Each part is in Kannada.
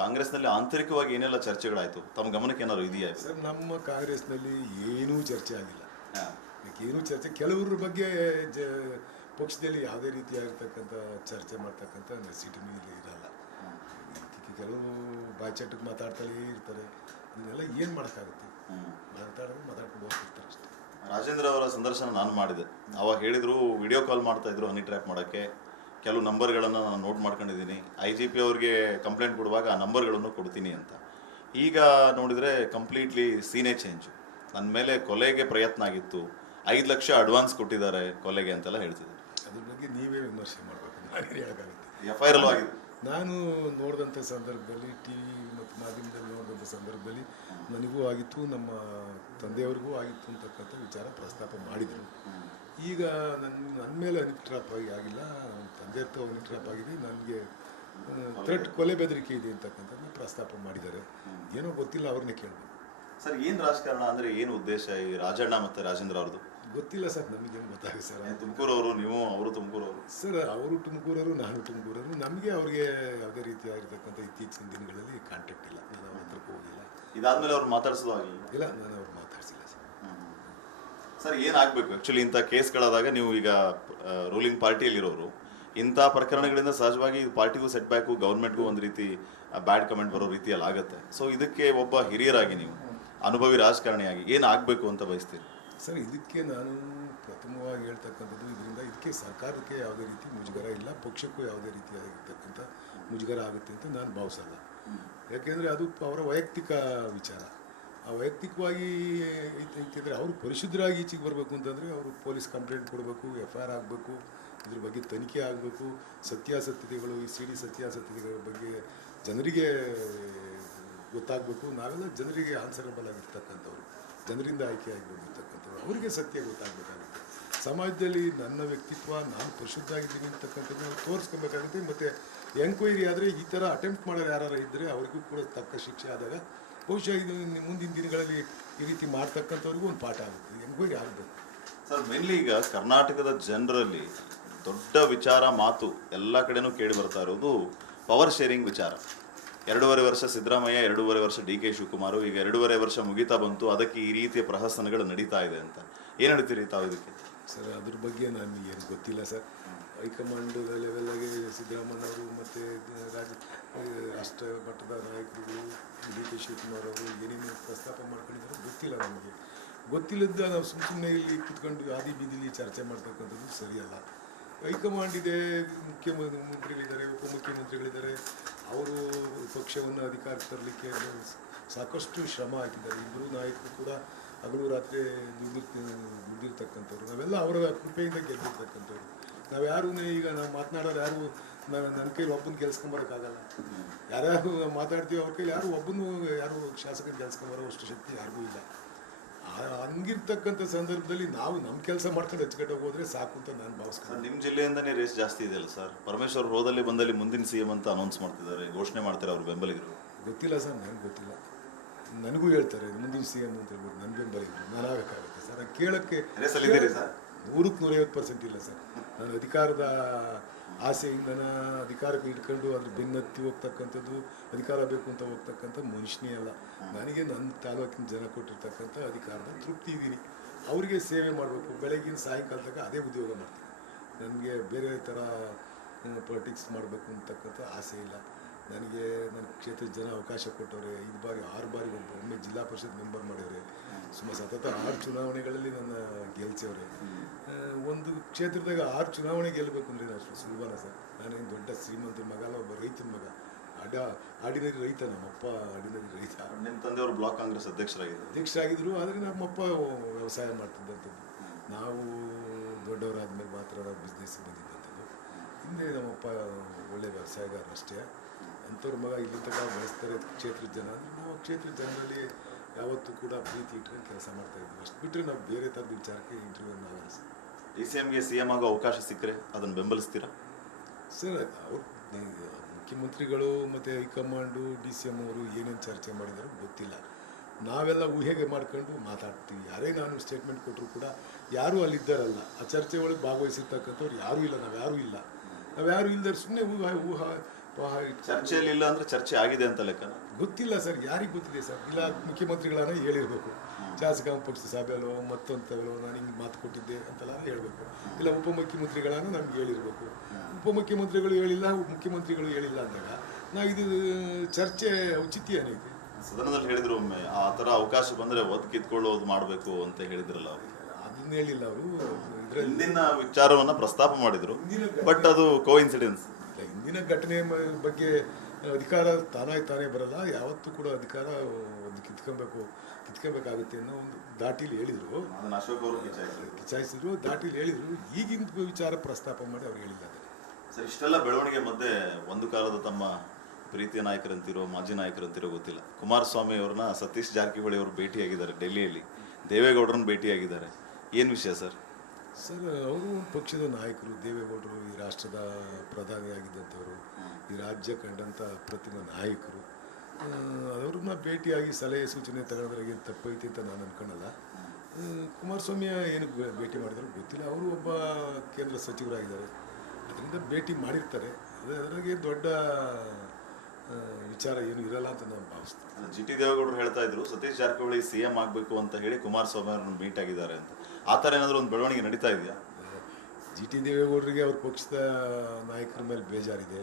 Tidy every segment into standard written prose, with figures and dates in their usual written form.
ಕಾಂಗ್ರೆಸ್ನಲ್ಲಿ ಆಂತರಿಕವಾಗಿ ಏನೆಲ್ಲ ಚರ್ಚೆಗಳಾಯ್ತು ತಮ್ಮ ಗಮನಕ್ಕೆ ಏನಾದ್ರು ಇದೆಯಾ ಇದು? ಸರ್, ನಮ್ಮ ಕಾಂಗ್ರೆಸ್ನಲ್ಲಿ ಏನೂ ಚರ್ಚೆ ಆಗಿಲ್ಲ. ಹಾ. ಏನೂ ಚರ್ಚೆ, ಕೆಲವ್ರ ಬಗ್ಗೆ ಪಕ್ಷದಲ್ಲಿ ಯಾವುದೇ ರೀತಿಯಾಗಿರ್ತಕ್ಕಂಥ ಚರ್ಚೆ ಮಾಡ್ತಕ್ಕಂಥ ನೆಸಿಟಿನೂ ಇಲ್ಲಿ ಇರಲ್ಲ. ಕೆಲವರು ಬಾಯ್ಚಟಕ್ಕೆ ಮಾತಾಡ್ತಲೇ ಇರ್ತಾರೆ. ಇದನ್ನೆಲ್ಲ ಏನು ಮಾಡೋಕ್ಕಾಗುತ್ತೆ? ಮಾತಾಡ್ಕೊಂಡು ಹೋಗ್ತಿರ್ತಾರೆ ಅಷ್ಟೇ. ರಾಜೇಂದ್ರ ಅವರ ಸಂದರ್ಶನ ನಾನು ಮಾಡಿದೆ. ಅವಾಗ ಹೇಳಿದ್ರು ವಿಡಿಯೋ ಕಾಲ್ ಮಾಡ್ತಾ ಇದ್ರು ಹನಿ ಟ್ರ್ಯಾಪ್ ಮಾಡೋಕ್ಕೆ. ಕೆಲವು ನಂಬರ್ಗಳನ್ನು ನಾನು ನೋಟ್ ಮಾಡ್ಕೊಂಡಿದ್ದೀನಿ. IGP ಅವ್ರಿಗೆ ಕಂಪ್ಲೇಂಟ್ ಕೊಡುವಾಗ ಆ ನಂಬರ್ಗಳನ್ನು ಕೊಡ್ತೀನಿ ಅಂತ. ಈಗ ನೋಡಿದರೆ ಕಂಪ್ಲೀಟ್ಲಿ ಸೀನೇ ಚೇಂಜ್. ನನ್ನ ಮೇಲೆ ಕೊಲೆಗೆ ಪ್ರಯತ್ನ ಆಗಿತ್ತು, 5 ಲಕ್ಷ ಅಡ್ವಾನ್ಸ್ ಕೊಟ್ಟಿದ್ದಾರೆ ಕೊಲೆಗೆ ಅಂತೆಲ್ಲ ಹೇಳ್ತಿದ್ದಾರೆ. ಅದ್ರ ಬಗ್ಗೆ ನೀವೇ ವಿಮರ್ಶೆ ಮಾಡಬೇಕು, ನಾನೇನು ಹೇಳೋಕ್ಕಾಗುತ್ತೆ? FIR ಅಲ್ಲೂ ಆಗಿದೆ. ನಾನು ನೋಡಿದಂಥ ಸಂದರ್ಭದಲ್ಲಿ, TV ಮತ್ತು ಮಾಧ್ಯಮದಲ್ಲಿ ನೋಡಿದಂಥ ಸಂದರ್ಭದಲ್ಲಿ ನನಗೂ ಆಗಿತ್ತು, ನಮ್ಮ ತಂದೆಯವ್ರಿಗೂ ಆಗಿತ್ತು ಅಂತಕ್ಕಂಥ ವಿಚಾರ ಪ್ರಸ್ತಾಪ ಮಾಡಿದರು. ಈಗ ನನ್ನ ಮೇಲೆ ಅನಿಟ್ರಾಪ್ ಆಗಿಲ್ಲ, ನಮ್ಮ ತಂದೆ ಹತ್ರ ಅನಿಟ್ರಾಪ್ ಆಗಿದೆ, ನನಗೆ ಥ್ರೆಟ್, ಕೊಲೆ ಬೆದರಿಕೆ ಇದೆ ಅಂತಕ್ಕಂಥದ್ದು ಪ್ರಸ್ತಾಪ ಮಾಡಿದ್ದಾರೆ. ಏನೋ ಗೊತ್ತಿಲ್ಲ, ಅವ್ರನ್ನೇ ಕೇಳಬೇಕು. ಸರ್, ಏನು ರಾಜಕಾರಣ ಅಂದರೆ ಏನು ಉದ್ದೇಶ ಈ ರಾಜಣ್ಣ ಮತ್ತು ರಾಜೇಂದ್ರ ಅವ್ರದ್ದು? ಗೊತ್ತಿಲ್ಲ ಸರ್, ನಮಗೇನು ಗೊತ್ತಾಗುತ್ತೆ ಸರ್. ತುಮಕೂರವರು, ನೀವು ಅವರು ತುಮಕೂರವರು? ಸರ್, ಅವರು ತುಮಕೂರರು, ನಾನು ತುಮಕೂರರು. ನಮಗೆ ಅವ್ರಿಗೆ ಯಾವುದೇ ರೀತಿಯಾಗಿರ್ತಕ್ಕಂಥ ಇತ್ತೀಚಿನ ದಿನಗಳಲ್ಲಿ ಕಾಂಟ್ಯಾಕ್ಟ್ ಇಲ್ಲ. ನಾನು ಅವ್ರ ಹತ್ರಕ್ಕೆ ಹೋಗಿಲ್ಲ. ಇದಾದ್ಮೇಲೆ ಅವ್ರು ಮಾತಾಡ್ಸೋದು ಆಗಿಲ್ಲ? ಇಲ್ಲ, ನಾನು ಅವ್ರು ಮಾತಾಡ್ಸಿಲ್ಲ ಸರ್. ಸರ್, ಏನಾಗಬೇಕು ಆ್ಯಕ್ಚುಲಿ ಇಂಥ ಕೇಸ್ಗಳಾದಾಗ? ನೀವು ಈಗ ರೂಲಿಂಗ್ ಪಾರ್ಟಿಯಲ್ಲಿರೋರು, ಇಂಥ ಪ್ರಕರಣಗಳಿಂದ ಸಹಜವಾಗಿ ಪಾರ್ಟಿಗೂ ಸೆಟ್ ಬ್ಯಾಕು, ಗೌರ್ಮೆಂಟ್ಗೂ ಒಂದು ರೀತಿ ಬ್ಯಾಡ್ ಕಮೆಂಟ್ ಬರೋ ರೀತಿಯಲ್ಲಿ ಆಗುತ್ತೆ. ಸೊ ಇದಕ್ಕೆ ಒಬ್ಬ ಹಿರಿಯರಾಗಿ, ನೀವು ಅನುಭವಿ ರಾಜಕಾರಣಿಯಾಗಿ ಏನಾಗಬೇಕು ಅಂತ ಬಯಸ್ತೀರಿ? ಸರ್, ಇದಕ್ಕೆ ನಾನು ಪ್ರಥಮವಾಗಿ ಹೇಳ್ತಕ್ಕಂಥದ್ದು, ಇದಕ್ಕೆ ಸರ್ಕಾರಕ್ಕೆ ಯಾವುದೇ ರೀತಿ ಮುಜುಗರ ಇಲ್ಲ, ಪಕ್ಷಕ್ಕೂ ಯಾವುದೇ ರೀತಿಯಾಗಿರ್ತಕ್ಕಂಥ ಮುಜುಗರ ಆಗುತ್ತೆ ಅಂತ ನಾನು ಭಾವಿಸಲ್ಲ. ಯಾಕೆಂದರೆ ಅದು ಅವರ ವೈಯಕ್ತಿಕ ವಿಚಾರ. ಆ ವೈಯಕ್ತಿಕವಾಗಿ ಐತಿದ್ರೆ ಅವರು ಪರಿಶುದ್ಧರಾಗಿ ಈಚೆಗೆ ಬರಬೇಕು ಅಂತಂದರೆ ಅವರು ಪೊಲೀಸ್ ಕಂಪ್ಲೇಂಟ್ ಕೊಡಬೇಕು, FIR ಆಗಬೇಕು, ಇದ್ರ ಬಗ್ಗೆ ತನಿಖೆ ಆಗಬೇಕು, ಸತ್ಯಾಸತ್ಯತೆಗಳು, ಈ CD ಸತ್ಯಾಸತ್ಯತೆಗಳ ಬಗ್ಗೆ ಜನರಿಗೆ ಗೊತ್ತಾಗಬೇಕು. ನಾವೆಲ್ಲ ಜನರಿಗೆ ಆನ್ಸರಬಲ್ ಆಗಿರ್ತಕ್ಕಂಥವ್ರು, ಜನರಿಂದ ಆಯ್ಕೆ ಆಗಿ ಬಂದಿರ್ತಕ್ಕಂಥವ್ರು, ಅವರಿಗೆ ಸತ್ಯ ಗೊತ್ತಾಗಬೇಕಾಗುತ್ತೆ. ಸಮಾಜದಲ್ಲಿ ನನ್ನ ವ್ಯಕ್ತಿತ್ವ, ನಾನು ಪರಿಶುದ್ಧ ಆಗಿದ್ದೀನಿ ಅಂತಕ್ಕಂಥದ್ದು ತೋರಿಸ್ಕೊಬೇಕಾಗುತ್ತೆ. ಮತ್ತು ಎಂಕ್ವೈರಿ ಆದರೆ ಈ ಥರ ಅಟೆಂಪ್ಟ್ ಮಾಡೋರು ಯಾರು ಇದ್ದರೆ ಅವರಿಗೂ ಕೂಡ ತಕ್ಕ ಶಿಕ್ಷೆ ಆದಾಗ ಬಹುಶಃ ಇದು ಮುಂದಿನ ದಿನಗಳಲ್ಲಿ ಈ ರೀತಿ ಮಾಡ್ತಕ್ಕಂಥವ್ರಿಗೂ ಒಂದು ಪಾಠ ಆಗುತ್ತೆ. ಎಂಕ್ವೈರಿ ಆಗಬೇಕು. ಸರ್, ಮೇನ್ಲಿ ಈಗ ಕರ್ನಾಟಕದ ಜನರಲ್ಲಿ ದೊಡ್ಡ ವಿಚಾರ, ಮಾತು ಎಲ್ಲ ಕಡೆನೂ ಕೇಳಿ ಬರ್ತಾ ಇರೋದು ಪವರ್ ಶೇರಿಂಗ್ ವಿಚಾರ. 2.5 ವರ್ಷ ಸಿದ್ದರಾಮಯ್ಯ, 2.5 ವರ್ಷ DK ಶಿವಕುಮಾರ್, ಈಗ 2.5 ವರ್ಷ ಮುಗಿತಾ ಬಂತು. ಅದಕ್ಕೆ ಈ ರೀತಿಯ ಪ್ರಹಸನಗಳು ನಡೀತಾ ಇದೆ ಅಂತ ಏನು ಹೇಳ್ತೀರಿ ತಾವು ಇದಕ್ಕೆ? ಸರ್, ಅದ್ರ ಬಗ್ಗೆ ನನಗೆ ಏನು ಗೊತ್ತಿಲ್ಲ ಸರ್. ಹೈಕಮಾಂಡ್ ಲೆವೆಲ್ಲಾಗೆ ಸಿದ್ದರಾಮಯ್ಯವರು ಮತ್ತು ರಾಷ್ಟ್ರ ಮಟ್ಟದ ನಾಯಕರುಗಳು, DK ಶಿವಕುಮಾರ್ ಅವರು ಏನೇನು ಪ್ರಸ್ತಾಪ ಮಾಡ್ಕೊಂಡಿದ್ದಾರೆ ಗೊತ್ತಿಲ್ಲ. ನಮಗೆ ಗೊತ್ತಿಲ್ಲದ ನಾವು ಸುಮ್ಮನೆ ಇಲ್ಲಿ ಕೂತ್ಕೊಂಡು ಆದಿ ಬೀದಿಲಿ ಚರ್ಚೆ ಮಾಡ್ತಕ್ಕಂಥದ್ದು ಸರಿಯಲ್ಲ. ಹೈಕಮಾಂಡ್ ಇದೆ, ಮುಖ್ಯಮಂತ್ರಿಗಳಿದ್ದಾರೆ, ಉಪಮುಖ್ಯಮಂತ್ರಿಗಳಿದ್ದಾರೆ. ಅವರು ಪಕ್ಷವನ್ನು ಅಧಿಕಾರಕ್ಕೆ ತರಲಿಕ್ಕೆ ಸಾಕಷ್ಟು ಶ್ರಮ ಹಾಕಿದ್ದಾರೆ. ಇಬ್ಬರು ನಾಯಕರು ಕೂಡ ಹಗಲು ರಾತ್ರಿ ದುಡ್ದಿರ್ತಕ್ಕಂಥವ್ರು. ನಾವೆಲ್ಲ ಅವರ ಕೃಪೆಯಿಂದ ಗೆದ್ದಿರ್ತಕ್ಕಂಥವ್ರು. ನಾವು ಯಾರೂ ಈಗ ನಾವು ಮಾತನಾಡೋರು ಯಾರು ನನ್ನ ಕೈಲಿ ಒಬ್ಬನ ಗೆಲ್ಸ್ಕೊಂಬರೋಕ್ಕಾಗಲ್ಲ. ಯಾರ್ಯಾರು ಮಾತಾಡ್ತೀವಿ ಅವ್ರ ಕೈಲಿ ಯಾರು ಶಾಸಕರು ಗೆಲ್ಸ್ಕೊಂಬರೋ ಅಷ್ಟು ಶಕ್ತಿ ಯಾರಿಗೂ ಇಲ್ಲ. ಹಂಗಿರ್ತಕ್ಕಂಥ ಸಂದರ್ಭದಲ್ಲಿ ನಾವು ನಮ್ಮ ಕೆಲಸ ಮಾಡ್ಕೊಂಡು ಹಚ್ಕಟ್ಟೋಗಿ ಹೋದ್ರೆ ಸಾಕು ಅಂತ ನಾನು ಭಾವಿಸ್ಕೊಂಡು. ನಿಮ್ಮ ಜಿಲ್ಲೆಯಿಂದನೇ ರೇಸ್ ಜಾಸ್ತಿ ಇದೆಯಲ್ಲ ಸರ್? ಪರಮೇಶ್ವರ್ ಹೋದಲ್ಲಿ ಬಂದಲ್ಲಿ ಮುಂದಿನ CM ಅಂತ ಅನೌನ್ಸ್ ಮಾಡ್ತಿದ್ದಾರೆ, ಘೋಷಣೆ ಮಾಡ್ತಾರೆ ಅವ್ರ ಬೆಂಬಲಿಗರು. ಗೊತ್ತಿಲ್ಲ ಸರ್, ನನಗೆ ಗೊತ್ತಿಲ್ಲ. ನನಗೂ ಹೇಳ್ತಾರೆ ಮುಂದಿನ CM ಅಂತ ಹೇಳ್ಬಿಟ್ಟು ನನ್ನ ಬೆಂಬಲಿಗರು. ನಾನು ಆಗಬೇಕಾಗುತ್ತೆ ಸರ್, ಕೇಳೋಕ್ಕೆ 100% ಇಲ್ಲ ಸರ್. ನಾನು ಅಧಿಕಾರದ ಆಸೆಯಿಂದ ಅಧಿಕಾರಕ್ಕೆ ಇಟ್ಕೊಂಡು ಅದ್ರ ಬೆನ್ನತ್ತಿ ಹೋಗ್ತಕ್ಕಂಥದ್ದು, ಅಧಿಕಾರ ಬೇಕು ಅಂತ ಹೋಗ್ತಕ್ಕಂಥ ಮನುಷ್ಯನೇ ಅಲ್ಲ. ನನಗೆ ನನ್ನ ತಾಲೂಕಿನ ಜನ ಕೊಟ್ಟಿರ್ತಕ್ಕಂಥ ಅಧಿಕಾರದ ತೃಪ್ತಿ ಇದ್ದೀನಿ. ಅವರಿಗೆ ಸೇವೆ ಮಾಡಬೇಕು. ಬೆಳಗಿನ ಸಾಯಂಕಾಲದಾಗ ಅದೇ ಉದ್ಯೋಗ ಮಾಡ್ತೀನಿ. ನನಗೆ ಬೇರೆ ಥರ ಪೊಲಿಟಿಕ್ಸ್ ಮಾಡಬೇಕು ಅಂತಕ್ಕಂಥ ಆಸೆ ಇಲ್ಲ. ನನಗೆ ನನ್ನ ಕ್ಷೇತ್ರದ ಜನ ಅವಕಾಶ ಕೊಟ್ಟವ್ರೆ. 5 ಬಾರಿ 6 ಬಾರಿ ಒಮ್ಮೆ ಜಿಲ್ಲಾ ಪರಿಷತ್ ಮೆಂಬರ್ ಮಾಡಿವ್ರೆ. ಸುಮಾರು ಸತತ 6 ಚುನಾವಣೆಗಳಲ್ಲಿ ನನ್ನ ಗೆಲ್ಸವ್ರೆ. ಒಂದು ಕ್ಷೇತ್ರದಾಗ 6 ಚುನಾವಣೆ ಗೆಲ್ಲಬೇಕು ಅಂದರೆ ಅಷ್ಟು ಸುಲಭನ ಸರ್? ನಾನೇನು ದೊಡ್ಡ ಶ್ರೀಮಂತರ ಮಗ ಅಲ್ಲ, ಒಬ್ಬ ರೈತನ ಮಗ. ಆರ್ಡಿನರಿ ರೈತ. ನಮ್ಮಪ್ಪ ಆರ್ಡಿನರಿ ರೈತ. ನಿಮ್ಮ ತಂದೆಯವರು ಬ್ಲಾಕ್ ಕಾಂಗ್ರೆಸ್ ಅಧ್ಯಕ್ಷರಾಗಿದ್ದರು. ಆದರೆ ನಮ್ಮಪ್ಪ ವ್ಯವಸಾಯ ಮಾಡ್ತಿದ್ದಂಥದ್ದು. ನಾವು ದೊಡ್ಡವರಾದ್ಮೇಲೆ ಮಾತ್ರ ನಾವು ಬಿಸ್ನೆಸ್ ಬಂದಿದ್ದಂಥದ್ದು. ಹಿಂದೆ ನಮ್ಮಪ್ಪ ಒಳ್ಳೆ ವ್ಯವಸಾಯಗಾರ ಅಷ್ಟೇ. ಅಂಥವ್ರ ಮಗ ಇಲ್ಲಿ ತನಕ ಬೆಳೆಸ್ತಾರೆ ಕ್ಷೇತ್ರದ ಜನ. ಅಂದರೆ ನಾವು ಕ್ಷೇತ್ರದ ಜನರಲ್ಲಿ ಯಾವತ್ತೂ ಕೂಡ ಪ್ರೀತಿ ಇಟ್ಕೊಂಡು ಕೆಲಸ ಮಾಡ್ತಾಯಿದ್ವಿ. ಅಷ್ಟು ಬಿಟ್ಟರೆ ನಾವು ಬೇರೆ ಥರದ ವಿಚಾರಕ್ಕೆ ಇಂಟರ್ವ್ಯೂ ಆಗಲ್ಲ ಸರ್. DCMಗೆ CM ಆಗೋ ಅವಕಾಶ ಸಿಕ್ಕರೆ ಅದನ್ನು ಬೆಂಬಲಿಸ್ತೀರಾ ಸರ್? ಅವ್ರು ಮುಖ್ಯಮಂತ್ರಿಗಳು ಮತ್ತು ಹೈಕಮಾಂಡು, DCM ಅವರು ಏನೇನು ಚರ್ಚೆ ಮಾಡಿದಾರೋ ಗೊತ್ತಿಲ್ಲ. ನಾವೆಲ್ಲ ಊಹೆಗೆ ಮಾಡ್ಕೊಂಡು ಮಾತಾಡ್ತೀವಿ. ಯಾರೇ ನಾನು ಸ್ಟೇಟ್ಮೆಂಟ್ ಕೊಟ್ಟರು ಕೂಡ ಯಾರೂ ಅಲ್ಲಿದ್ದಾರಲ್ಲ, ಆ ಚರ್ಚೆ ಒಳಗೆ ಭಾಗವಹಿಸಿರ್ತಕ್ಕಂಥವ್ರು ಯಾರೂ ಇಲ್ಲ. ನಾವ್ಯಾರೂ ಇಲ್ಲದ್ರೆ ಸುಮ್ಮನೆ ಚರ್ಚೆಯಲ್ಲಿ ಇಲ್ಲ ಅಂದ್ರೆ ಚರ್ಚೆ ಆಗಿದೆ ಅಂತ ಲೆಕ್ಕನ? ಗೊತ್ತಿಲ್ಲ ಸರ್, ಯಾರಿಗೆ ಗೊತ್ತಿದೆ ಸರ್? ಇಲ್ಲ ಮುಖ್ಯಮಂತ್ರಿಗಳನ್ನ ಹೇಳಿರ್ಬೇಕು, ಶಾಸಕಾಂಗ ಪಕ್ಷದ ಸಭೆಯಲ್ಲೋ ಮತ್ತೊಂಥವಲ್ಲೋ ನಾನು ಹಿಂಗೆ ಮಾತು ಕೊಟ್ಟಿದ್ದೆ ಅಂತೆಲ್ಲ ಹೇಳಬೇಕು. ಇಲ್ಲ ಉಪಮುಖ್ಯಮಂತ್ರಿಗಳನ್ನ ನಮ್ಗೆ ಹೇಳಿರ್ಬೇಕು. ಉಪಮುಖ್ಯಮಂತ್ರಿಗಳು ಹೇಳಿಲ್ಲ, ಮುಖ್ಯಮಂತ್ರಿಗಳು ಹೇಳಿಲ್ಲ ಅಂದಾಗ ನಾವು ಇದು ಚರ್ಚೆ ಔಚಿತ್ಯ ಏನೈತೆ? ಸದನದಲ್ಲಿ ಹೇಳಿದ್ರು ಒಮ್ಮೆ ಆ ಥರ ಅವಕಾಶ ಬಂದ್ರೆ ಒದ್ ಕಿತ್ಕೊಳ್ಳೋದು ಮಾಡಬೇಕು ಅಂತ ಹೇಳಿದ್ರಲ್ಲ ಅವರು. ಅದನ್ನ ಹೇಳಿಲ್ಲ ಅವರು. ಇದರಲ್ಲಿ ಹಿಂದಿನ ವಿಚಾರವನ್ನ ಪ್ರಸ್ತಾಪ ಮಾಡಿದ್ರು, ಬಟ್ ಅದು ಕೋಇನ್ಸಿಡೆನ್ಸ್. ಹಿಂದಿನ ಘಟನೆ ಬಗ್ಗೆ ಅಧಿಕಾರ ತಾನೇ ಬರಲ್ಲ. ಯಾವತ್ತೂ ಕೂಡ ಅಧಿಕಾರ ಒಂದು ಕಿತ್ಕೊಬೇಕಾಗುತ್ತೆ ಅನ್ನೋ ಒಂದು ದಾಟಿಲಿ ಹೇಳಿದರು. ಅದನ್ನ ಅಶೋಕ್ ಅವರು ಕಿಚಾಯಿಸಿದ್ರು, ದಾಟಿಲಿ ಹೇಳಿದರು. ಈಗಿನ ವಿಚಾರ ಪ್ರಸ್ತಾಪ ಮಾಡಿ ಅವ್ರು ಹೇಳಿಲ್ಲ. ಸರ್, ಇಷ್ಟೆಲ್ಲ ಬೆಳವಣಿಗೆ ಮಧ್ಯೆ ಒಂದು ಕಾಲದ ತಮ್ಮ ಪ್ರೀತಿಯ ನಾಯಕರಂತಿರೋ ಮಾಜಿ ನಾಯಕರಂತಿರೋ ಗೊತ್ತಿಲ್ಲ, ಕುಮಾರಸ್ವಾಮಿ ಅವ್ರನ್ನ ಸತೀಶ್ ಜಾರಕಿಹೊಳಿ ಅವರು ಭೇಟಿಯಾಗಿದ್ದಾರೆ ಡೆಲ್ಲಿಯಲ್ಲಿ, ದೇವೇಗೌಡರನ್ನ ಭೇಟಿಯಾಗಿದ್ದಾರೆ. ಏನು ವಿಷಯ ಸರ್? ಸರ್, ಅವರು ಪಕ್ಷದ ನಾಯಕರು. ದೇವೇಗೌಡರು ಈ ರಾಷ್ಟ್ರದ ಪ್ರಧಾನಿಯಾಗಿದ್ದಂಥವರು, ಈ ರಾಜ್ಯ ಕಂಡಂಥ ಪ್ರತಿಮ ನಾಯಕರು. ಅವ್ರನ್ನ ಭೇಟಿಯಾಗಿ ಸಲಹೆ ಸೂಚನೆ ತಗೊಳೋದ್ರಾಗ ಏನು ತಪ್ಪೈತಿ ಅಂತ ನಾನು ಅನ್ಕೊಳ್ಳಲ್ಲ. ಕುಮಾರಸ್ವಾಮಿಯ ಏನಕ್ಕೆ ಭೇಟಿ ಮಾಡಿದ್ರು ಗೊತ್ತಿಲ್ಲ. ಅವರು ಒಬ್ಬ ಕೇಂದ್ರ ಸಚಿವರಾಗಿದ್ದಾರೆ, ಅದರಿಂದ ಭೇಟಿ ಮಾಡಿರ್ತಾರೆ. ಅದ್ರಾಗೆ ದೊಡ್ಡ ವಿಚಾರ ಏನು ಇರಲ್ಲ ಅಂತ ನಾನು ಭಾವಿಸ್ತೀನಿ. ಜಿ ಟಿ ದೇವೇಗೌಡರು ಹೇಳ್ತಾ ಇದ್ರು ಸತೀಶ್ ಜಾರಕಿಹೊಳಿ CM ಆಗಬೇಕು ಅಂತ ಹೇಳಿ ಕುಮಾರಸ್ವಾಮಿ ಅವ್ರನ್ನ ಮೀಟ್ ಆಗಿದ್ದಾರೆ ಅಂತ. ಆ ಥರ ಏನಾದರೂ ಒಂದು ಬೆಳವಣಿಗೆ ನಡೀತಾ ಇದೆಯಾ? ಜಿ ಟಿ ದೇವೇಗೌಡರಿಗೆ ಅವ್ರ ಪಕ್ಷದ ನಾಯಕರ ಮೇಲೆ ಬೇಜಾರಿದೆ,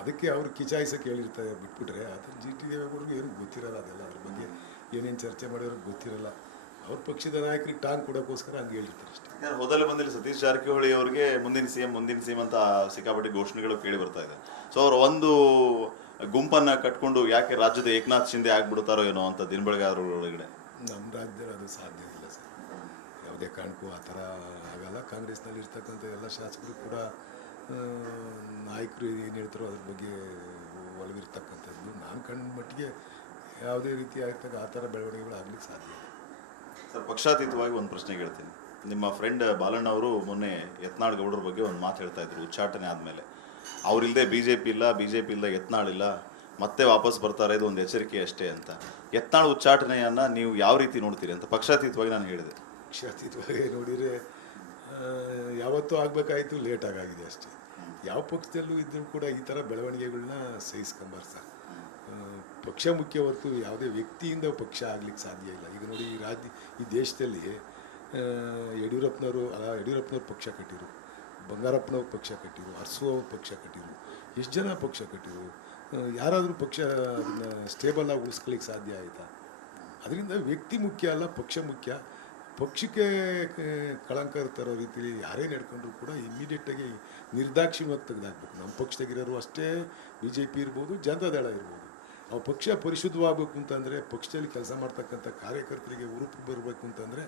ಅದಕ್ಕೆ ಅವರು ಕಿಚಾಯಿಸಕ್ಕೆ ಹೇಳಿರ್ತಾರೆ ಬಿಟ್ಬಿಟ್ರೆ. ಅದು ಜಿ ಟಿ ದೇವೇಗೌಡರಿಗೆ ಏನು ಗೊತ್ತಿರಲ್ಲ, ಅದೆಲ್ಲ ಅದ್ರ ಬಗ್ಗೆ ಏನೇನು ಚರ್ಚೆ ಮಾಡಿರೋರು ಗೊತ್ತಿರಲ್ಲ. ಅವ್ರ ಪಕ್ಷದ ನಾಯಕರಿಗೆ ಟಾಂಗ್ ಕೊಡೋಕ್ಕೋಸ್ಕರ ಹಂಗೆ ಹೇಳಿರ್ತಾರೆ ಅಷ್ಟೇ. ಹೋದಲ್ಲಿ ಬಂದಿಲ್ಲ ಸತೀಶ್ ಜಾರಕಿಹೊಳಿ ಅವರಿಗೆ ಮುಂದಿನ CM ಅಂತ ಸಿಕ್ಕಾಪಟ್ಟೆ ಘೋಷಣೆಗಳು ಕೇಳಿ ಬರ್ತಾ ಇದೆ. ಸೊ ಅವ್ರು ಒಂದು ಗುಂಪನ್ನ ಕಟ್ಕೊಂಡು ಯಾಕೆ ರಾಜ್ಯದ ಏಕನಾಥ್ ಶಿಂದೆ ಆಗ್ಬಿಡ್ತಾರೋ ಏನೋ ಅಂತ ದಿನ ಬೆಳಗ್ಗೆ ಒಳಗಡೆ. ನಮ್ಮ ರಾಜ್ಯದಲ್ಲಿ ಅದು ಸಾಧ್ಯ ಇಲ್ಲ ಸರ್, ಯಾವುದೇ ಕಾರಣಕ್ಕೂ ಆ ಥರ ಆಗಲ್ಲ. ಕಾಂಗ್ರೆಸ್ನಲ್ಲಿ ಇರ್ತಕ್ಕಂಥ ಎಲ್ಲ ಶಾಸಕರು ಕೂಡ ನಾಯಕರು ಏನು ಹೇಳ್ತಾರೋ ಅದ್ರ ಬಗ್ಗೆ ಒಳಗಿರ್ತಕ್ಕಂಥದ್ದು. ನಾನು ಕಂಡ ಮಟ್ಟಿಗೆ ಯಾವುದೇ ರೀತಿ ಆಗ್ತಕ್ಕ ಆ ಥರ ಬೆಳವಣಿಗೆಗಳು ಆಗ್ಲಿಕ್ಕೆ ಸಾಧ್ಯ ಇಲ್ಲ ಸರ್. ಪಕ್ಷಾತೀತವಾಗಿ ಒಂದು ಪ್ರಶ್ನೆ ಹೇಳ್ತೀನಿ. ನಿಮ್ಮ ಫ್ರೆಂಡ್ ಬಾಲಣ್ಣ ಅವರು ಮೊನ್ನೆ ಯತ್ನಾಳ್ ಗೌಡರ ಬಗ್ಗೆ ಒಂದು ಮಾತು ಹೇಳ್ತಾ ಇದ್ರು ಉಚ್ಚಾಟನೆ ಆದಮೇಲೆ. ಅವರಿಲ್ಲದೆ BJP ಇಲ್ಲ ಯತ್ನಾಳ್ ಇಲ್ಲ, ಮತ್ತೆ ವಾಪಸ್ ಬರ್ತಾರೆ, ಇದು ಒಂದು ಎಚ್ಚರಿಕೆ ಅಷ್ಟೇ ಅಂತ. ಯತ್ನಾಳ್ ಉಚ್ಚಾಟನೆಯನ್ನು ನೀವು ಯಾವ ರೀತಿ ನೋಡ್ತೀರಿ ಅಂತ ಪಕ್ಷಾತೀತವಾಗಿ ನಾನು ಹೇಳಿದೆ. ಪಕ್ಷಾತೀತವಾಗಿ ನೋಡಿದರೆ ಯಾವತ್ತೂ ಆಗಬೇಕಾಯಿತು, ಲೇಟಾಗಿದೆ ಅಷ್ಟೇ. ಯಾವ ಪಕ್ಷದಲ್ಲೂ ಇದ್ದರೂ ಕೂಡ ಈ ಥರ ಬೆಳವಣಿಗೆಗಳನ್ನ ಸಹಿಸ್ಕೊಂಬಾರ್ದು ಸರ್. ಪಕ್ಷ ಮುಖ್ಯ ಹೊರತು ಯಾವುದೇ ವ್ಯಕ್ತಿಯಿಂದ ಪಕ್ಷ ಆಗ್ಲಿಕ್ಕೆ ಸಾಧ್ಯ ಇಲ್ಲ. ಈಗ ನೋಡಿ, ಈ ದೇಶದಲ್ಲಿ ಯಡಿಯೂರಪ್ಪನವ್ರು ಪಕ್ಷ ಕಟ್ಟಿರು, ಬಂಗಾರಪ್ಪನವ್ರು ಪಕ್ಷ ಕಟ್ಟಿರು, ಅರಸು ಅವ್ರ ಪಕ್ಷ ಕಟ್ಟಿರು, ಎಷ್ಟು ಜನ ಪಕ್ಷ ಕಟ್ಟಿರು. ಯಾರಾದರೂ ಪಕ್ಷ ಅದನ್ನು ಸ್ಟೇಬಲಾಗಿ ಉಳಿಸ್ಕೊಳ್ಳಿಕ್ಕೆ ಸಾಧ್ಯ ಆಯಿತಾ? ಅದರಿಂದ ವ್ಯಕ್ತಿ ಮುಖ್ಯ ಅಲ್ಲ, ಪಕ್ಷ ಮುಖ್ಯ. ಪಕ್ಷಕ್ಕೆ ಕಳಂಕ ತರೋ ರೀತಿಯಲ್ಲಿ ಯಾರೇ ನಡ್ಕೊಂಡ್ರು ಕೂಡ ಇಮ್ಮಿಡಿಯೇಟಾಗಿ ನಿರ್ದಾಕ್ಷಿಣ್ಯವಾಗಿ ತೆಗೆದಾಕ್ಬೇಕು. ನಮ್ಮ ಪಕ್ಷದಾಗಿರೋರು ಅಷ್ಟೇ, BJP ಇರ್ಬೋದು, ಜನತಾದಳ ಇರ್ಬೋದು. ಆ ಪಕ್ಷ ಪರಿಶುದ್ಧವಾಗಬೇಕು ಅಂತಂದರೆ, ಪಕ್ಷದಲ್ಲಿ ಕೆಲಸ ಮಾಡ್ತಕ್ಕಂಥ ಕಾರ್ಯಕರ್ತರಿಗೆ ಉರುಪು ಬರಬೇಕು ಅಂತಂದರೆ,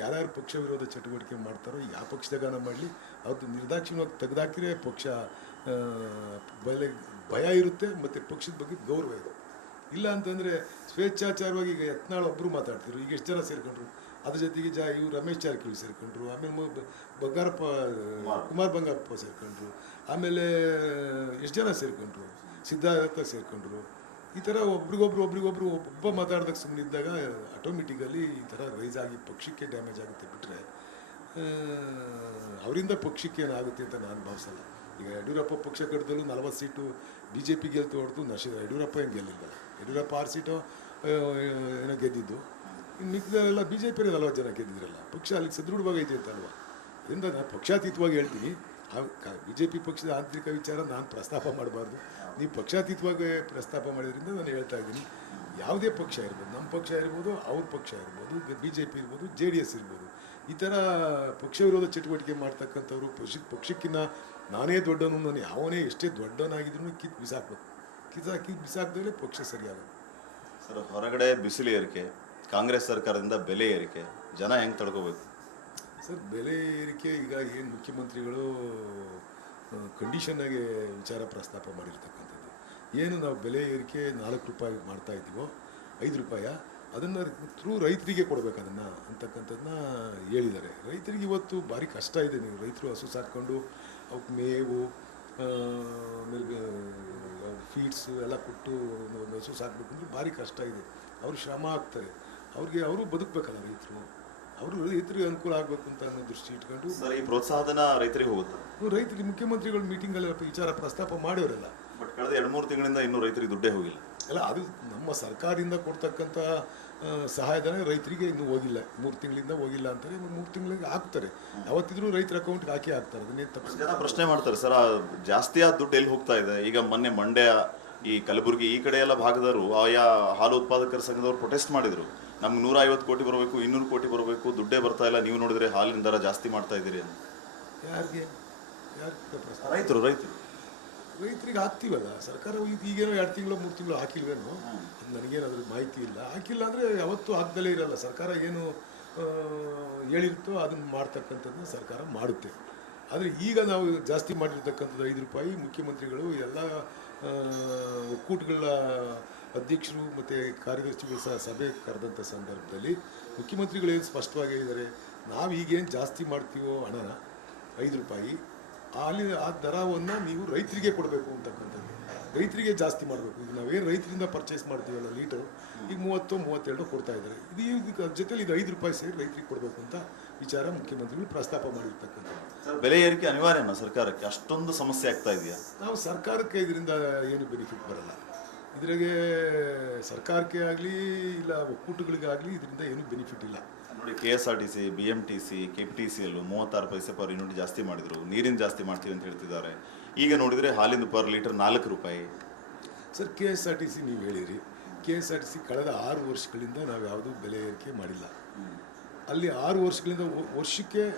ಯಾರ್ಯಾರು ಪಕ್ಷ ವಿರೋಧ ಚಟುವಟಿಕೆ ಮಾಡ್ತಾರೋ ಯಾವ ಪಕ್ಷದಾಗನ ಮಾಡಲಿ ಅದು ನಿರ್ದಾಕ್ಷಿಣ್ಯವಾಗಿ ತೆಗೆದಾಕಿರೇ ಪಕ್ಷ ಭಯ ಇರುತ್ತೆ, ಮತ್ತು ಪಕ್ಷದ ಬಗ್ಗೆ ಗೌರವ ಇದೆ. ಇಲ್ಲ ಅಂತಂದರೆ ಸ್ವೇಚ್ಛಾಚಾರವಾಗಿ ಈಗ ಯತ್ನಾಳ್ ಒಬ್ಬರು ಮಾತಾಡ್ತಿದ್ರು, ಈಗ ಎಷ್ಟು ಜನ ಸೇರ್ಕೊಂಡ್ರು. ಅದ್ರ ಜೊತೆಗೆ ಇವರು ರಮೇಶ್ ಜಾರಕಿಹೊಳಿ ಸೇರ್ಕೊಂಡ್ರು, ಆಮೇಲೆ ಕುಮಾರ್ ಬಂಗಾರಪ್ಪ ಸೇರ್ಕೊಂಡ್ರು, ಆಮೇಲೆ ಎಷ್ಟು ಜನ ಸೇರ್ಕೊಂಡ್ರು, ಸಿದ್ಧಾರ್ಥ ಸೇರ್ಕೊಂಡ್ರು. ಈ ಥರ ಒಬ್ರಿಗೊಬ್ರು ಒಬ್ಬ ಮಾತಾಡ್ದಾಗ ಸುಮ್ಮನಿದ್ದಾಗ ಆಟೋಮೆಟಿಕಲಿ ಈ ಥರ ರೈಸ್ ಆಗಿ ಪಕ್ಷಕ್ಕೆ ಡ್ಯಾಮೇಜ್ ಆಗುತ್ತೆ. ಬಿಟ್ಟರೆ ಅವರಿಂದ ಪಕ್ಷಕ್ಕೆ ಏನಾಗುತ್ತೆ ಅಂತ ನಾನು ಭಾವಿಸಲ್ಲ. ಈಗ ಯಡಿಯೂರಪ್ಪ ಪಕ್ಷ ಕಟ್ಟಿದಲ್ಲೂ 40 ಸೀಟು BJP ಗೆಲ್ತು ಹೊಡೆದು ಯಡಿಯೂರಪ್ಪ ಏನು ಗೆಲ್ಲಿಲ್ಲ. ಯಡಿಯೂರಪ್ಪ 6 ಸೀಟು ಏನೋ ಗೆದ್ದಿದ್ದು, ಇನ್ನು ಮಿಕ್ಕಿದೆಲ್ಲ BJP 40 ಜನ ಗೆದ್ದಿದ್ರಲ್ಲ. ಪಕ್ಷ ಅಲ್ಲಿಗೆ ಸದೃಢವಾಗೈತೆ ಅಂತಲ್ವ. ಅದರಿಂದ ನಾನು ಪಕ್ಷಾತೀತವಾಗಿ ಹೇಳ್ತೀನಿ. BJP ಪಕ್ಷದ ಆಂತರಿಕ ವಿಚಾರ ನಾನು ಪ್ರಸ್ತಾಪ ಮಾಡಬಾರ್ದು. ನೀವು ಪಕ್ಷಾತೀತವಾಗಿ ಪ್ರಸ್ತಾಪ ಮಾಡಿದ್ರಿಂದ ನಾನು ಹೇಳ್ತಾ ಇದ್ದೀನಿ. ಯಾವುದೇ ಪಕ್ಷ ಇರ್ಬೋದು, ನಮ್ಮ ಪಕ್ಷ ಇರ್ಬೋದು, ಅವ್ರ ಪಕ್ಷ ಇರ್ಬೋದು, BJP ಇರ್ಬೋದು, JDS ಇರ್ಬೋದು, ಈ ಥರ ಪಕ್ಷ ವಿರೋಧ ಚಟುವಟಿಕೆ ಮಾಡ್ತಕ್ಕಂಥವ್ರು ಪಕ್ಷಕ್ಕಿಂತ ನಾನೇ ದೊಡ್ಡವನು, ನಾನು ಯಾವನೇ ಎಷ್ಟೇ ದೊಡ್ಡವನಾಗಿದ್ರು ಕಿತ್ತು ಬಿಸಾಕಿದ್ರೆ ಪಕ್ಷ ಸರಿಯಾಗುತ್ತೆ ಸರ್. ಹೊರಗಡೆ ಬಿಸಿಲು ಏರಿಕೆ, ಕಾಂಗ್ರೆಸ್ ಸರ್ಕಾರದಿಂದ ಬೆಲೆ ಏರಿಕೆ, ಜನ ಹೆಂಗೆ ತಡ್ಕೋಬೇಕು ಸರ್? ಬೆಲೆ ಏರಿಕೆ ಈಗ ಏನು ಮುಖ್ಯಮಂತ್ರಿಗಳು ಕಂಡೀಷನ್ನಾಗೆ ವಿಚಾರ ಪ್ರಸ್ತಾಪ ಮಾಡಿರ್ತಕ್ಕಂಥದ್ದು. ಏನು ನಾವು ಬೆಲೆ ಏರಿಕೆ 4 ರೂಪಾಯಿ ಮಾಡ್ತಾ ಇದ್ದೀವೋ, 5 ರೂಪಾಯಿ ಅದನ್ನು ಥ್ರೂ ರೈತರಿಗೆ ಕೊಡಬೇಕು ಅದನ್ನು ಅಂತಕ್ಕಂಥದ್ದನ್ನ ಹೇಳಿದ್ದಾರೆ. ರೈತರಿಗೆ ಇವತ್ತು ಭಾರಿ ಕಷ್ಟ ಇದೆ. ನೀವು ರೈತರು ಹಸು ಸಾಕ್ಕೊಂಡು ಅವಕ್ಕೆ ಮೇವು, ಆಮೇಲೆ ಫೀಡ್ಸು ಎಲ್ಲ ಕೊಟ್ಟು ಒಂದು ಹಸು ಸಾಕಬೇಕು ಅಂದರೆ ಭಾರಿ ಕಷ್ಟ ಇದೆ. ಅವರು ಶ್ರಮ ಆಗ್ತಾರೆ, ಅವರು ಬದುಕಬೇಕಲ್ಲ ರೈತರು. ರೈತರಿಗೆ ಅನುಕೂಲ ಆಗಬೇಕು ಅಂತ ಅನ್ನೋ ದೃಷ್ಟಿ ಇಟ್ಕೊಂಡು ಸರ್ ಈ ಪ್ರೋತ್ಸಾಹಧನ ರೈತರಿಗೆ ಹೋಗುತ್ತೆ. ರೈತರಿಗೆ ಮುಖ್ಯಮಂತ್ರಿಗಳು ಮೀಟಿಂಗಲ್ಲಿ ವಿಚಾರ ಪ್ರಸ್ತಾಪ ಮಾಡೋರೆಲ್ಲ ಬಟ್ ಕಳೆದ 2-3 ತಿಂಗಳಿಂದ ಇನ್ನೂ ರೈತರಿಗೆ ದುಡ್ಡೇ ಹೋಗಿಲ್ಲ. ಅಲ್ಲ, ಅದು ನಮ್ಮ ಸರ್ಕಾರದಿಂದ ಕೊಡ್ತಕ್ಕಂಥ ಸಹಾಯಧನ ರೈತರಿಗೆ ಇನ್ನೂ ಹೋಗಿಲ್ಲ. 3 ತಿಂಗಳಿಂದ ಹೋಗಿಲ್ಲ ಅಂತಾರೆ. 3 ತಿಂಗಳಿಗೆ ಹಾಕ್ತಾರೆ, ಯಾವತ್ತಿದ್ರೂ ರೈತರ ಅಕೌಂಟ್ಗೆ ಹಾಕ್ತಾರೆ. ಅದನ್ನೇ ತಪ್ಪಿಸಿ ಜನ ಪ್ರಶ್ನೆ ಮಾಡ್ತಾರೆ, ಸರ್ ಜಾಸ್ತಿ ಆದ ದುಡ್ಡು ಎಲ್ಲಿ ಹೋಗ್ತಾ ಇದೆ? ಈಗ ಮೊನ್ನೆ ಮಂಡ್ಯ, ಈ ಕಲಬುರಗಿ ಈ ಕಡೆ ಎಲ್ಲ ಭಾಗದವರು ಆಯಾ ಹಾಲು ಉತ್ಪಾದಕರ ಸಂಘದವರು ಪ್ರೊಟೆಸ್ಟ್ ಮಾಡಿದ್ರು. ನಮ್ಗೆ 150 ಕೋಟಿ ಬರಬೇಕು, 200 ಕೋಟಿ ಬರಬೇಕು, ದುಡ್ಡೇ ಬರ್ತಾ ಇಲ್ಲ, ನೀವು ನೋಡಿದ್ರೆ ಹಾಲಿನ ದರ ಜಾಸ್ತಿ ಮಾಡ್ತಾ ಇದ್ದೀರಿ ಅಂತ. ಯಾರಿಗೆ ರೈತರು ರೈತರಿಗೆ ಹಾಕ್ತೀವಲ್ಲ. ಸರ್ಕಾರ ಈಗೇನೋ 2 ತಿಂಗಳು 3 ತಿಂಗಳು ಹಾಕಿಲ್ವೇನೋ, ಅದು ನನಗೇನು ಅದ್ರ ಮಾಹಿತಿ ಇಲ್ಲ. ಹಾಕಿಲ್ಲ ಅಂದರೆ ಯಾವತ್ತೂ ಹಾಕ್ದಲೇ ಇರಲ್ಲ. ಸರ್ಕಾರ ಏನು ಹೇಳಿರುತ್ತೋ ಅದನ್ನು ಮಾಡ್ತಕ್ಕಂಥದ್ದನ್ನ ಸರ್ಕಾರ ಮಾಡುತ್ತೆ. ಆದರೆ ಈಗ ನಾವು ಜಾಸ್ತಿ ಮಾಡಿರ್ತಕ್ಕಂಥದ್ದು 5 ರೂಪಾಯಿ. ಮುಖ್ಯಮಂತ್ರಿಗಳು ಎಲ್ಲ ಒಕ್ಕೂಟಗಳ ಅಧ್ಯಕ್ಷರು ಮತ್ತು ಕಾರ್ಯದರ್ಶಿಗಳು ಸಹ ಸಭೆ ಕರೆದಂಥ ಸಂದರ್ಭದಲ್ಲಿ ಮುಖ್ಯಮಂತ್ರಿಗಳು ಏನು ಸ್ಪಷ್ಟವಾಗಿ ಹೇಳಿದ್ದಾರೆ, ನಾವು ಈಗೇನು ಜಾಸ್ತಿ ಮಾಡ್ತೀವೋ ಹಣನ 5 ರೂಪಾಯಿ, ಅಲ್ಲಿ ಆ ದರವನ್ನು ನೀವು ರೈತರಿಗೆ ಕೊಡಬೇಕು ಅಂತಕ್ಕಂಥದ್ದು. ರೈತರಿಗೆ ಜಾಸ್ತಿ ಮಾಡಬೇಕು. ಈಗ ನಾವೇನು ರೈತರಿಂದ ಪರ್ಚೇಸ್ ಮಾಡ್ತೀವಲ್ಲ ಲೀಟರ್, ಈಗ 30-32 ಕೊಡ್ತಾ ಇದ್ದಾರೆ. ಇದು ಜೊತೆಲಿ ಇದು 5 ರೂಪಾಯಿ ಸೇರಿ ರೈತರಿಗೆ ಕೊಡಬೇಕು ಅಂತ ವಿಚಾರ ಮುಖ್ಯಮಂತ್ರಿಗಳು ಪ್ರಸ್ತಾಪ ಮಾಡಿರ್ತಕ್ಕಂಥದ್ದು. ಸರ್, ಬೆಲೆ ಏರಿಕೆ ಅನಿವಾರ್ಯನಾ ಸರ್ಕಾರಕ್ಕೆ? ಅಷ್ಟೊಂದು ಸಮಸ್ಯೆ ಆಗ್ತಾ ಇದೆಯಾ? ನಾವು ಸರ್ಕಾರಕ್ಕೆ ಇದರಿಂದ ಏನು ಬೆನಿಫಿಟ್ ಬರಲ್ಲ. ಇದ್ರಾಗೆ ಸರ್ಕಾರಕ್ಕೆ ಆಗಲಿ ಇಲ್ಲ ಒಕ್ಕೂಟಗಳಿಗಾಗಲಿ ಇದರಿಂದ ಏನು ಬೆನಿಫಿಟ್ ಇಲ್ಲ. ನೋಡಿ, KSRTC, BMTC, KPTC ಯಲ್ಲೂ 36 ಪೈಸೆ ಪರ್ ಯೂನಿಟ್ ಜಾಸ್ತಿ ಮಾಡಿದ್ರು. ನೀರಿನ ಜಾಸ್ತಿ ಮಾಡ್ತೀವಿ ಅಂತ ಹೇಳ್ತಿದ್ದಾರೆ. ಈಗ ನೋಡಿದರೆ ಹಾಲಿಂದು ಪರ್ ಲೀಟರ್ 4 ರೂಪಾಯಿ. ಸರ್, KSRTC ನೀವು ಹೇಳಿರಿ, KSRTC ಕಳೆದ 6 ವರ್ಷಗಳಿಂದ ನಾವು ಯಾವುದೂ ಬೆಲೆ ಏರಿಕೆ ಮಾಡಿಲ್ಲ. ಅಲ್ಲಿ 6 ವರ್ಷಗಳಿಂದ ವರ್ಷಕ್ಕೆ